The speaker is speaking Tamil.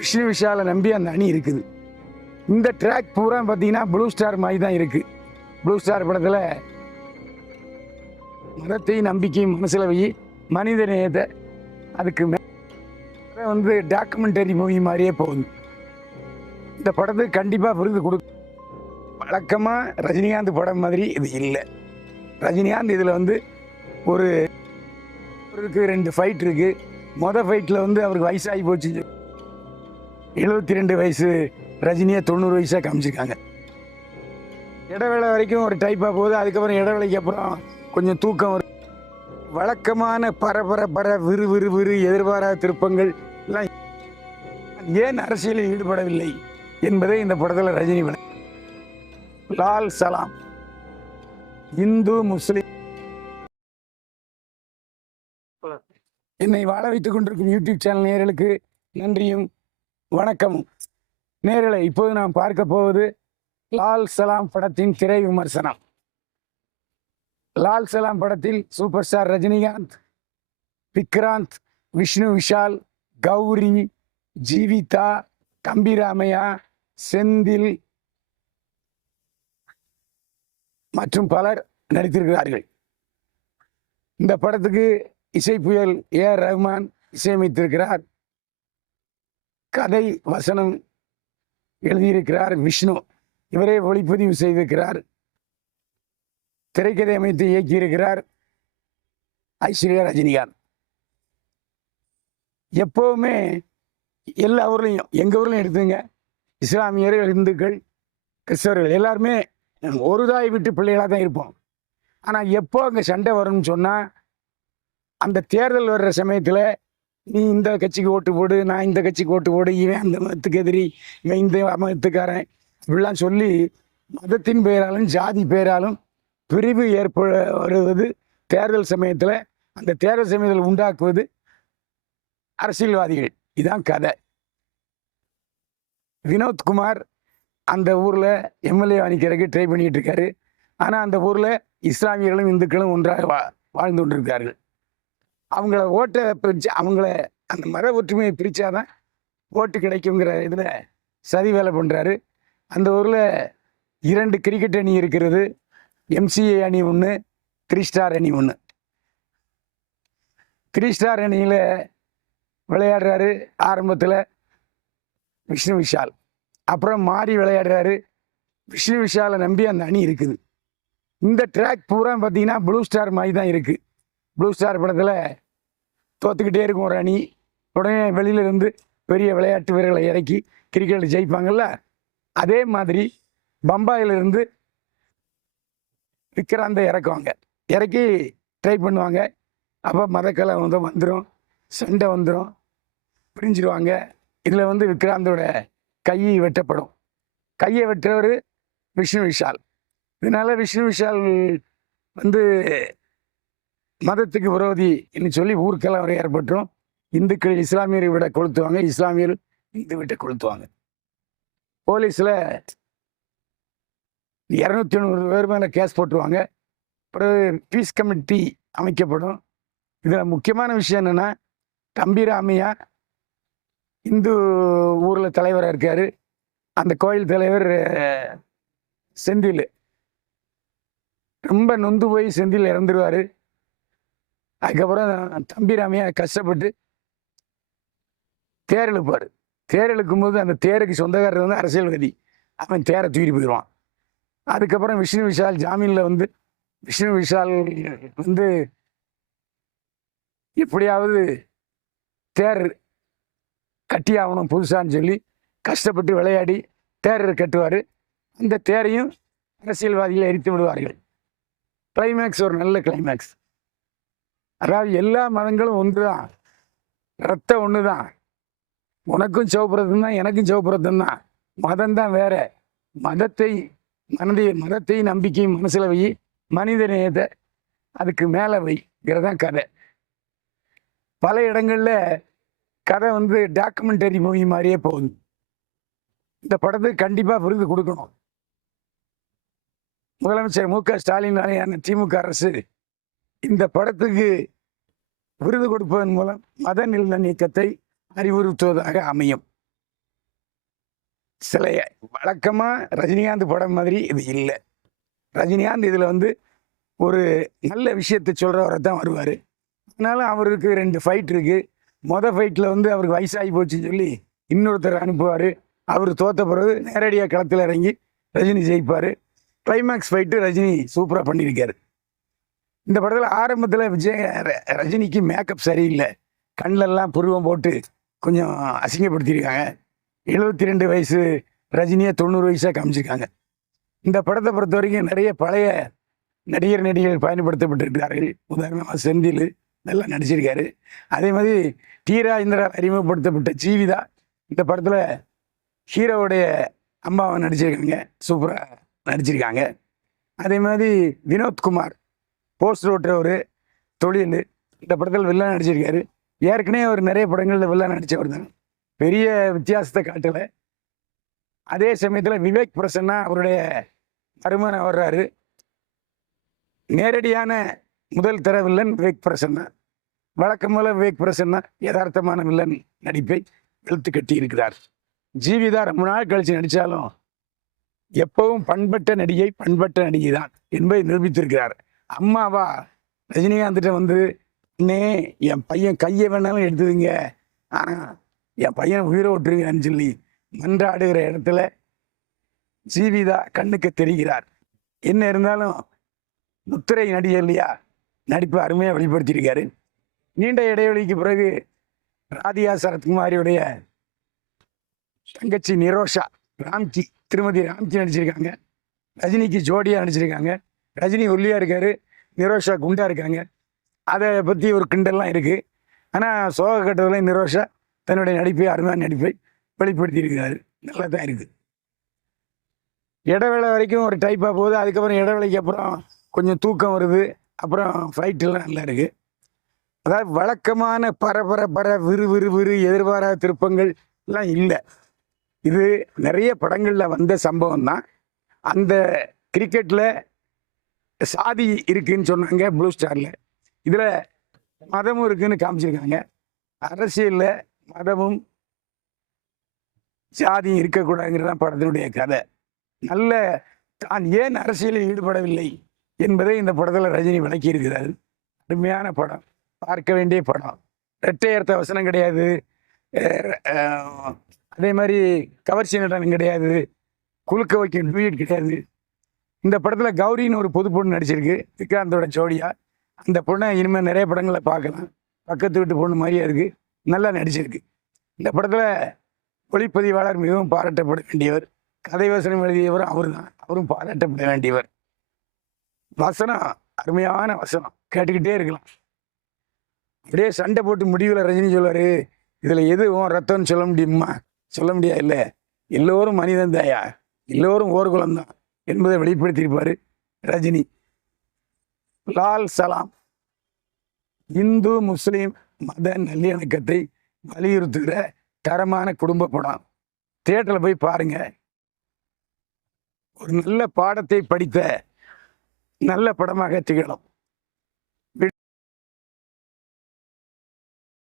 விஷ்ணு விஷாலை நம்பி அந்த அணி இருக்குது இந்த ட்ராக் பூரா பார்த்தீங்கன்னா ப்ளூ ஸ்டார் மாதிரி தான் இருக்குது ப்ளூ ஸ்டார் படத்தில் மதத்தையும் நம்பிக்கையும் மனசில் வை மனித நேயத்தை அதுக்கு மேலே வந்து டாக்குமெண்டரி மூவி மாதிரியே போகுது இந்த படத்துக்கு கண்டிப்பாக விருது கொடுக்கும் வழக்கமாக ரஜினிகாந்த் படம் மாதிரி இது இல்லை ரஜினிகாந்த் இதில் வந்து ஒரு இருக்கு ரெண்டு ஃபைட் இருக்குது மொதல் ஃபைட்டில் வந்து அவருக்கு வயசாகி போச்சு எழுபத்தி ரெண்டு வயசு ரஜினியை தொண்ணூறு வயசாக காமிச்சிருக்காங்க இடவேளை வரைக்கும் ஒரு டைப்பாக போகுது அதுக்கப்புறம் இடவேளைக்கு அப்புறம் கொஞ்சம் தூக்கம் வரும் வழக்கமான பரபர பர விறு விறு விறு எதிர்பாராத திருப்பங்கள் எல்லாம் ஏன் அரசியலில் ஈடுபடவில்லை என்பதை இந்த படத்தில் ரஜினி லால் சலாம் இந்து முஸ்லிம் என்னை வாழ வைத்துக் கொண்டிருக்கும் யூடியூப் சேனல் நேர்களுக்கு நன்றியும் வணக்கம் நேரில் இப்போது நாம் பார்க்க போவது லால் சலாம் படத்தின் திரை விமர்சனம் லால் சலாம் படத்தில் சூப்பர் ஸ்டார் ரஜினிகாந்த் விக்ராந்த் விஷ்ணு விஷால் கௌரி ஜீவிதா தம்பிராமையா செந்தில் மற்றும் பலர் நடித்திருக்கிறார்கள் இந்த படத்துக்கு இசை புயல் ஏ ஆர் ரஹ்மான் இசையமைத்திருக்கிறார் கதை வசனம் எழுதியிருக்கிறார் விஷ்ணு இவரே ஒளிப்பதிவு செய்திருக்கிறார் திரைக்கதை அமைத்து இயக்கியிருக்கிறார் ஐஸ்வர்யா ரஜினிகாந்த் எப்போவுமே எல்லா ஊர்லேயும் எங்கள் ஊர்லையும் எடுத்துங்க இஸ்லாமியர்கள் இந்துக்கள் கிறிஸ்தவர்கள் எல்லாருமே ஒரு தாய் விட்டு பிள்ளைகளாக தான் இருப்போம் ஆனால் எப்போ அங்கே சண்டை வரும்னு சொன்னால் அந்த தேர்தல் வர்ற சமயத்தில் நீ இந்த கட்சிக்கு ஓட்டு போடு நான் இந்த கட்சிக்கு ஓட்டு போடு இவன் அந்த மதத்துக்கு எதிரி இவன் இந்த மதத்துக்காரன் இப்படிலாம் சொல்லி மதத்தின் பெயராலும் ஜாதி பெயராலும் பிரிவு ஏற்பட வருவது தேர்தல் சமயத்தில் அந்த தேர்தல் சமயத்தில் உண்டாக்குவது அரசியல்வாதிகள் இதுதான் கதை வினோத்குமார் அந்த ஊரில் எம்எல்ஏ அணிக்கிறதுக்கு ட்ரை பண்ணிகிட்டு இருக்காரு ஆனால் அந்த ஊரில் இஸ்லாமியர்களும் இந்துக்களும் ஒன்றாக வா வாழ்ந்து கொண்டிருக்கிறார்கள் அவங்கள ஓட்டை பிரித்து அவங்கள அந்த மர ஒற்றுமையை பிரித்தாதான் ஓட்டு கிடைக்குங்கிற இதில் சதி வேலை பண்ணுறாரு அந்த ஊரில் இரண்டு கிரிக்கெட் அணி இருக்கிறது எம்சிஏ அணி ஒன்று த்ரீ ஸ்டார் அணி ஒன்று த்ரீ ஸ்டார் அணியில் விளையாடுறாரு ஆரம்பத்தில் விஷ்ணு விஷால் அப்புறம் மாறி விளையாடுறாரு விஷ்ணு விஷாலை நம்பி அந்த அணி இருக்குது இந்த ட்ராக் பூரா பார்த்தீங்கன்னா ப்ளூ ஸ்டார் மாதிரி தான் இருக்குது ப்ளூ ஸ்டார் படத்தில் தோத்துக்கிட்டே இருக்கும் ஒரு அணி உடனே வெளியிலிருந்து பெரிய விளையாட்டு வீரர்களை இறக்கி கிரிக்கெட்டில் ஜெயிப்பாங்கள்ல அதே மாதிரி பம்பாயிலிருந்து விக்ராந்தை இறக்குவாங்க இறக்கி ட்ரை பண்ணுவாங்க அப்போ மதக்கலை வந்து வந்துடும் சண்டை வந்துடும் பிரிஞ்சிடுவாங்க இதில் வந்து விக்ராந்தோட கையை வெட்டப்படும் கையை வெட்டுறவர் விஷ்ணு விஷால் இதனால் விஷ்ணு விஷால் வந்து மதத்துக்கு என்று சொல்லி ஊர் கலவரம் ஏற்பட்டும் இந்துக்கள் இஸ்லாமியரை விட கொளுத்துவாங்க இஸ்லாமியர் இந்து விட்ட கொளுத்துவாங்க போலீஸில் இரநூத்தி எண்பது பேர் மேலே கேஸ் போட்டுருவாங்க பிறகு பீஸ் கமிட்டி அமைக்கப்படும் இதில் முக்கியமான விஷயம் என்னென்னா தம்பி ராமையா இந்து ஊரில் தலைவராக இருக்கார் அந்த கோயில் தலைவர் செந்தில் ரொம்ப நொந்து போய் செந்தில் இறந்துருவார் அதுக்கப்புறம் தம்பி கஷ்டப்பட்டு தேர் இழுப்பார் தேர் இழுக்கும் போது அந்த தேருக்கு சொந்தக்காரர் வந்து அரசியல்வாதி அவன் தேரை தூக்கி போயிடுவான் அதுக்கப்புறம் விஷ்ணு விஷால் ஜாமீனில் வந்து விஷ்ணு விஷால் வந்து எப்படியாவது தேர் கட்டி ஆகணும் புதுசான்னு சொல்லி கஷ்டப்பட்டு விளையாடி தேர் கட்டுவார் அந்த தேரையும் அரசியல்வாதிகளை எரித்து விடுவார்கள் கிளைமேக்ஸ் ஒரு நல்ல கிளைமேக்ஸ் அதாவது எல்லா மதங்களும் ஒன்று தான் ரத்தம் ஒன்று தான் உனக்கும் சிவபுரத்தம் தான் எனக்கும் சிவபுரத்தம் தான் மதம் தான் வேற மதத்தை மனதை மதத்தை நம்பிக்கையும் மனசில் வை மனித நேயத்தை அதுக்கு மேலே வைங்கிறதான் கதை பல இடங்களில் கதை வந்து டாக்குமெண்டரி மூவி மாதிரியே போகுது இந்த படத்துக்கு கண்டிப்பாக விருது கொடுக்கணும் முதலமைச்சர் மு க ஸ்டாலின் திமுக அரசு இந்த படத்துக்கு விருது கொடுப்பதன் மூலம் மத நில நீக்கத்தை அறிவுறுத்துவதாக அமையும் சில வழக்கமாக ரஜினிகாந்த் படம் மாதிரி இது இல்லை ரஜினிகாந்த் இதில் வந்து ஒரு நல்ல விஷயத்தை சொல்கிறவரை தான் வருவார் அதனால அவருக்கு ரெண்டு ஃபைட் இருக்குது மொதல் ஃபைட்டில் வந்து அவருக்கு வயசாகி போச்சுன்னு சொல்லி இன்னொருத்தர் அனுப்புவார் அவர் தோத்த பிறகு நேரடியாக களத்தில் இறங்கி ரஜினி ஜெயிப்பார் கிளைமேக்ஸ் ஃபைட்டு ரஜினி சூப்பராக பண்ணியிருக்காரு இந்த படத்தில் ஆரம்பத்தில் விஜய் ரஜினிக்கு மேக்கப் சரியில்லை கண்ணிலெல்லாம் புருவம் போட்டு கொஞ்சம் அசிங்கப்படுத்தியிருக்காங்க எழுபத்தி ரெண்டு வயசு ரஜினியை தொண்ணூறு வயசாக காமிச்சிருக்காங்க இந்த படத்தை பொறுத்த வரைக்கும் நிறைய பழைய நடிகர் நடிகர்கள் பயன்படுத்தப்பட்டு இருக்கிறார்கள் உதாரணமாக செந்தில் நல்லா நடிச்சிருக்காரு அதே மாதிரி டி இந்திரா அறிமுகப்படுத்தப்பட்ட ஜீவிதா இந்த படத்தில் ஹீரோவுடைய அம்மாவை நடிச்சிருக்காங்க சூப்பராக நடிச்சிருக்காங்க அதே மாதிரி வினோத்குமார் போஸ்டர் ஓட்டுறவர் தொழில் இந்த படத்தில் வில்லன் நடிச்சிருக்காரு ஏற்கனவே அவர் நிறைய படங்களில் வில்லன் நடித்தவர் தான் பெரிய வித்தியாசத்தை காட்டலை அதே சமயத்தில் விவேக் பிரசன்னா அவருடைய மருமகன் வர்றாரு நேரடியான முதல் தர வில்லன் விவேக் தான் வழக்கம் போல விவேக் பிரசன்னா யதார்த்தமான வில்லன் நடிப்பை வெளுத்து கட்டி இருக்கிறார் ஜீவிதா ரொம்ப நாள் கழித்து நடித்தாலும் எப்பவும் பண்பட்ட நடிகை பண்பட்ட நடிகை தான் என்பதை நிரூபித்திருக்கிறார் அம்மாவா ரஜினிகாந்திட்ட வந்து இன்னே என் பையன் கையை வேணாலும் எடுத்துதுங்க ஆனால் என் பையன் உயிரை விட்டுருங்கன்னு சொல்லி மன்றாடுகிற இடத்துல ஜீவிதா கண்ணுக்கு தெரிகிறார் என்ன இருந்தாலும் முத்திரை நடிகர் இல்லையா நடிப்பு அருமையாக வெளிப்படுத்தியிருக்காரு நீண்ட இடைவெளிக்கு பிறகு ராதியா சரத்குமாரியுடைய தங்கச்சி நிரோஷா ராம்கி திருமதி ராம்கி நடிச்சிருக்காங்க ரஜினிக்கு ஜோடியாக நடிச்சிருக்காங்க ரஜினி ஒல்லியாக இருக்கார் நிரோஷா குண்டாக இருக்காங்க அதை பற்றி ஒரு கிண்டல்லாம் இருக்குது ஆனால் சோக கட்டத்தில் நிரோஷா தன்னுடைய நடிப்பை அருமையான நடிப்பை வெளிப்படுத்தியிருக்கிறாரு நல்லா தான் இருக்குது இடவேளை வரைக்கும் ஒரு டைப்பாக போகுது அதுக்கப்புறம் இடவேளைக்கு அப்புறம் கொஞ்சம் தூக்கம் வருது அப்புறம் ஃப்ளைட்டெல்லாம் நல்லா இருக்குது அதாவது வழக்கமான பரபர பர விறு விறு விறு எதிர்பாராத திருப்பங்கள் எல்லாம் இல்லை இது நிறைய படங்களில் வந்த சம்பவம் தான் அந்த கிரிக்கெட்டில் சாதி இருக்குன்னு சொன்னாங்க ப்ளூ ஸ்டாரில் இதில் மதமும் இருக்குன்னு காமிச்சிருக்காங்க அரசியலில் மதமும் சாதியும் இருக்கக்கூடாதுங்கிறது தான் படத்தினுடைய கதை நல்ல தான் ஏன் அரசியலில் ஈடுபடவில்லை என்பதை இந்த படத்தில் ரஜினி விளக்கி இருக்கிறார் அருமையான படம் பார்க்க வேண்டிய படம் ரெட்டையர்த்த வசனம் கிடையாது அதே மாதிரி கவர்ச்சி நடனம் கிடையாது குலுக்க வைக்கும் டூயட் கிடையாது இந்த படத்தில் கௌரின்னு ஒரு புது பொண்ணு நடிச்சிருக்கு விக்ராந்தோட ஜோடியா அந்த பொண்ணை இனிமேல் நிறைய படங்களை பார்க்கலாம் பக்கத்து வீட்டு பொண்ணு மாதிரியே இருக்குது நல்லா நடிச்சிருக்கு இந்த படத்தில் ஒளிப்பதிவாளர் மிகவும் பாராட்டப்பட வேண்டியவர் கதை வசனம் எழுதியவரும் அவரு தான் அவரும் பாராட்டப்பட வேண்டியவர் வசனம் அருமையான வசனம் கேட்டுக்கிட்டே இருக்கலாம் அப்படியே சண்டை போட்டு முடிவில் ரஜினி சொல்வார் இதில் எது உன் ரத்தம்னு சொல்ல முடியுமா சொல்ல முடியாது இல்லை எல்லோரும் மனிதன் தாயா எல்லோரும் ஓர்குலம் தான் என்பதை வெளிப்படுத்தியிருப்பார் ரஜினி லால் சலாம் இந்து முஸ்லீம் மத நல்லிணக்கத்தை வலியுறுத்துகிற தரமான குடும்ப படம் தியேட்டரில் போய் பாருங்க ஒரு நல்ல பாடத்தை படித்த நல்ல படமாக திகழும்